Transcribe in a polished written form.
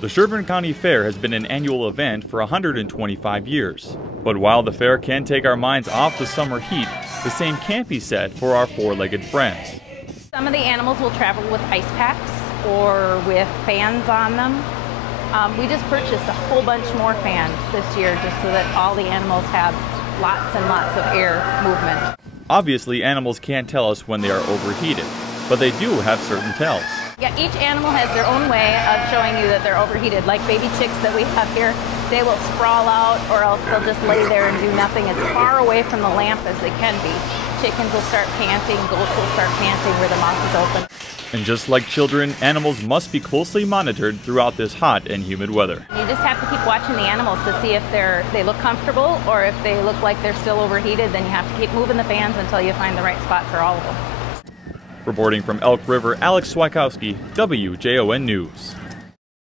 The Sherburne County Fair has been an annual event for 125 years. But while the fair can take our minds off the summer heat, the same can't be said for our four-legged friends. Some of the animals will travel with ice packs or with fans on them. We just purchased a whole bunch more fans this year just so that all the animals have lots and lots of air movement. Obviously, animals can't tell us when they are overheated, but they do have certain tells. Yeah, each animal has their own way of showing you that they're overheated. Like baby chicks that we have here, they will sprawl out or else they'll just lay there and do nothing as far away from the lamp as they can be. Chickens will start panting, goats will start panting where the mouth is open. And just like children, animals must be closely monitored throughout this hot and humid weather. You just have to keep watching the animals to see if they look comfortable, or if they look like they're still overheated, then you have to keep moving the fans until you find the right spot for all of them. Reporting from Elk River, Alex Swikowski, WJON News.